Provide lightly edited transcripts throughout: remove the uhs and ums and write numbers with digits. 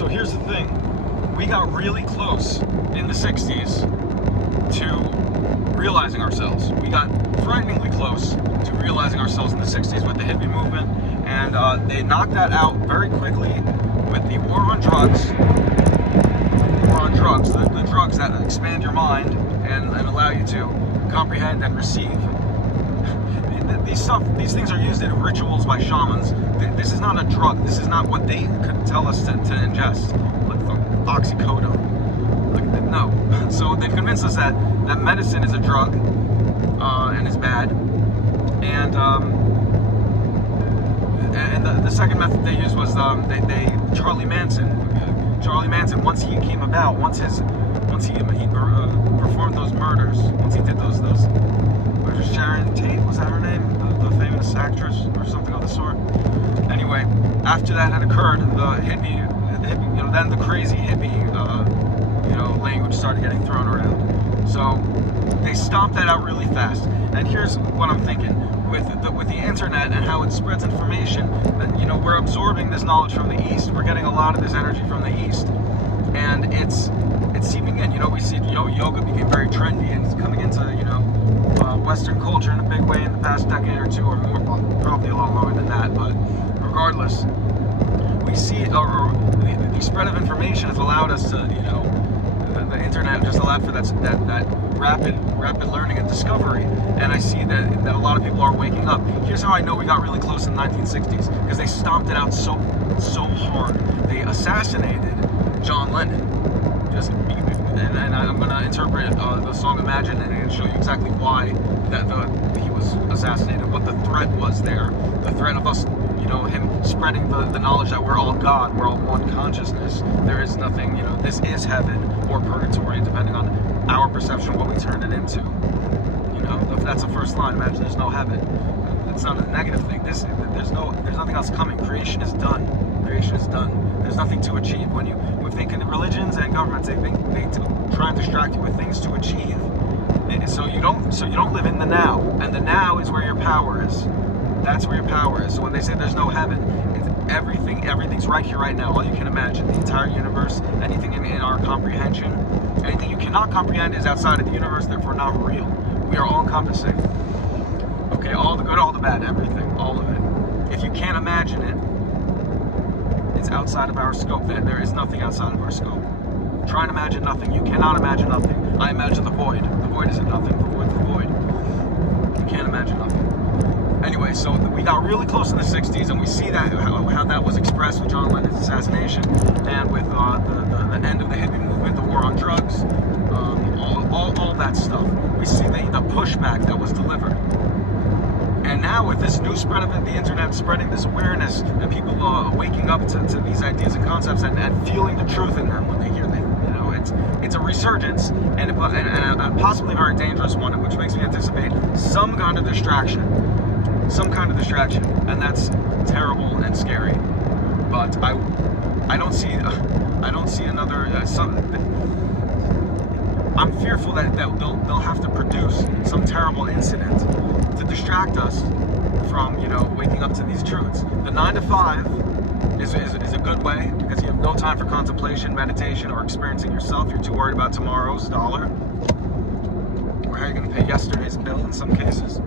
So here's the thing. We got really close in the 60s to realizing ourselves. We got frighteningly close to realizing ourselves in the 60s with the hippie movement, and they knocked that out very quickly with the war on drugs. The drugs that expand your mind and allow you to comprehend and receive. These things are used in rituals by shamans. This is not a drug. This is not what they could tell us to ingest, like oxycodone. No. So they've convinced us that medicine is a drug and is bad. And the second method they used was Charlie Manson. Once he came about, once he performed those murders, once he did those murders, Sharon Tate, was that her name? The famous actress or something of the sort. Anyway, after that had occurred, the hippie, then the crazy hippie, language started getting thrown around. So they stomped that out really fast. And here's what I'm thinking: with the internet and how it spreads information, that we're absorbing this knowledge from the East. We're getting a lot of this energy from the East, and it's seeping in. We see yoga became very trendy and it's coming into Western culture in a big way in the past decade or two or more, probably a lot longer than that. But regardless, we see the spread of information has allowed us to the internet just allowed for that rapid learning and discovery, and I see that a lot of people are waking up. Here's how I know we got really close in the 1960s, because they stomped it out so hard. They assassinated John Lennon. And I'm going to interpret the song Imagine and show you exactly why he was assassinated, what the threat was there. The threat of us, him spreading the knowledge that we're all God, we're all one consciousness. There is nothing, this is heaven or purgatory, depending on our perception of what we turn it into. That's the first line. Imagine there's no heaven. It's not a negative thing. There's nothing else coming. Creation is done. Creation is done. There's nothing to achieve. When we think in religions and governments, they try and distract you with things to achieve. So you don't live in the now, and the now is where your power is. That's where your power is. So when they say there's no heaven, it's everything's right here, right now. All you can imagine, the entire universe, anything in our comprehension, anything you cannot comprehend is outside of the universe, therefore not real. We are all encompassing. Okay, all the good, all the bad, everything, all of it. If you can't imagine it, it's outside of our scope. There is nothing outside of our scope. Try and imagine nothing. You cannot imagine nothing. I imagine the void. The void isn't nothing. The void's the void. You can't imagine nothing. Anyway, so we got really close in the 60s, and we see that how that was expressed with John Lennon's assassination, and with the end of the hippie movement, the war on drugs, all that stuff. We see the pushback that was delivered. And now with this new spread of the internet, spreading this awareness, and people waking up to these ideas and concepts and feeling the truth in them when they hear them, it's a resurgence, and a possibly very dangerous one, which makes me anticipate some kind of distraction, and that's terrible and scary. But I don't see another. I'm fearful that they'll have to produce some terrible incident to distract us from waking up to these truths. The 9 to 5 is a good way, because you have no time for contemplation, meditation, or experiencing yourself. You're too worried about tomorrow's dollar, or how you're going to pay yesterday's bill in some cases.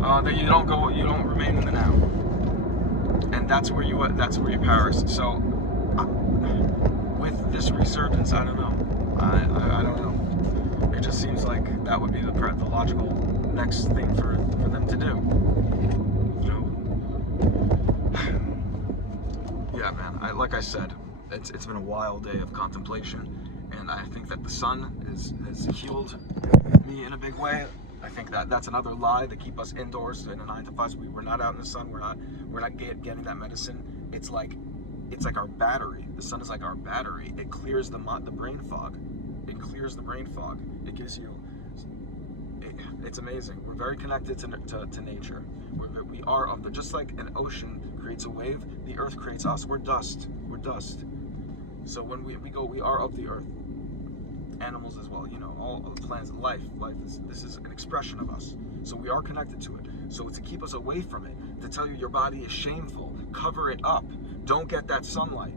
That you don't remain in the now, and that's where your power is. So with this resurgence, I don't know. I don't know. It just seems like that would be the logical next thing for them to do. Yeah, man. Like I said, it's been a wild day of contemplation, and I think that the sun has healed me in a big way. I think that's another lie. They keep us indoors in a 9 to 5. We're not out in the sun. We're not getting that medicine. It's like our battery. The sun is like our battery. It clears the brain fog. It gives you. It's amazing. We're very connected to nature. We are just like an ocean creates a wave. The earth creates us. We're dust. So when we go, we are of the earth. Animals as well, all of the plants, life this is an expression of us, so we are connected to it. So to keep us away from it, to tell you your body is shameful, cover it up, don't get that sunlight,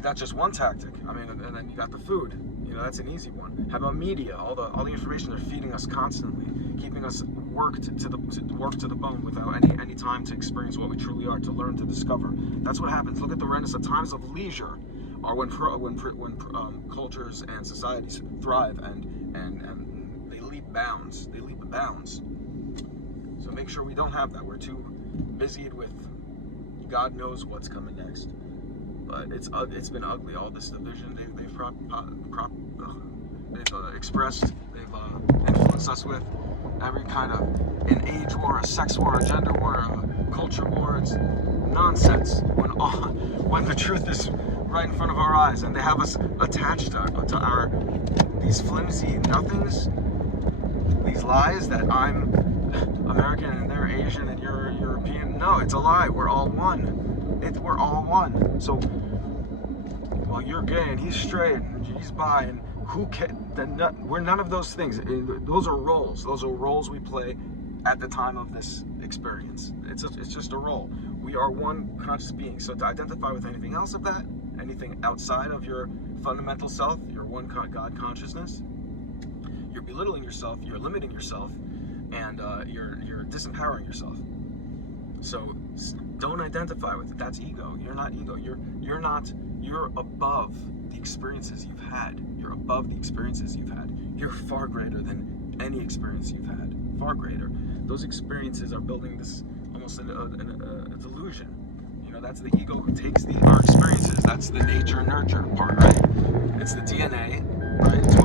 mean, that's just one tactic. I mean, and then you got the food. You know, that's an easy one. How about media? All the information they're feeding us constantly, keeping us worked to the bone without any time to experience what we truly are, to learn, to discover. That's what happens. Look at the Renaissance. Times of leisure are when cultures and societies thrive and they leap bounds. They leap bounds. So make sure we don't have that. We're too busied with God knows what's coming next. But it's been ugly. All this division they've expressed, they've influenced us with every kind of an age war, a sex war, a gender war, a culture war. It's nonsense. When the truth is right in front of our eyes, and they have us attached to these flimsy nothings, these lies that I'm American and they're Asian and you're European. No, it's a lie. We're all one. We're all one. So, well, you're gay and he's straight and he's bi, and who can? We're none of those things. Those are roles. Those are roles we play at the time of this experience. It's just a role. We are one conscious being. So to identify with anything else of that, anything outside of your fundamental self, your one God consciousness, you're belittling yourself. You're limiting yourself. And you're disempowering yourself. So don't identify with it. That's ego. You're not ego. You're above the experiences you've had. You're above the experiences you've had. You're far greater than any experience you've had. Far greater. Those experiences are building this almost a delusion. You know, that's the ego who takes our experiences. That's the nature nurture part, right? It's the DNA, right? It's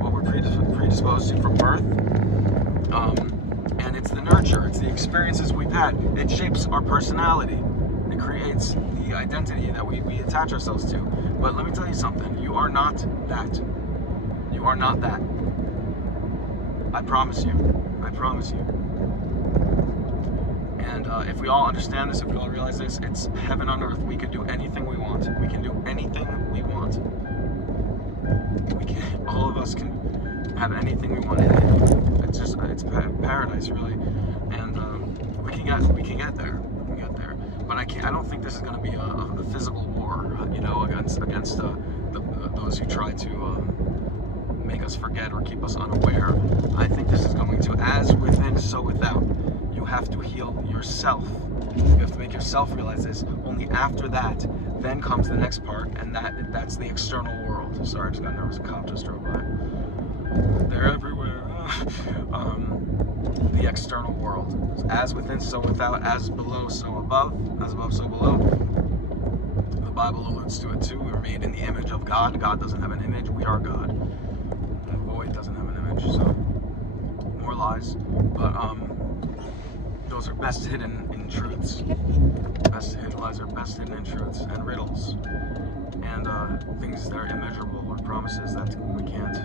what we're predisposed to from birth. And it's the nurture, it's the experiences we've had. It shapes our personality. It creates the identity that we attach ourselves to. But let me tell you something, you are not that. You are not that. I promise you. I promise you. And if we all understand this, if we all realize this, it's heaven on earth. We can do anything we want. We can do anything we want. All of us can have anything we want. It's paradise, really, and we can get there. We can get there. But I don't think this is going to be a physical war, you know, against those who try to make us forget or keep us unaware. I think this is going to, as within, so without. You have to heal yourself. You have to make yourself realize this. Only after that, then comes the next part, and that's the external world. Sorry, I just got nervous. A cop just drove by. They're everywhere. The external world. As within, so without. As below, so above. As above, so below. The Bible alludes to it too. We're made in the image of God. God doesn't have an image. We are God. The void doesn't have an image. So, more lies. But, those are best hidden in truths. Best hidden lies are best hidden in truths and riddles. And, things that are immeasurable or promises that we can't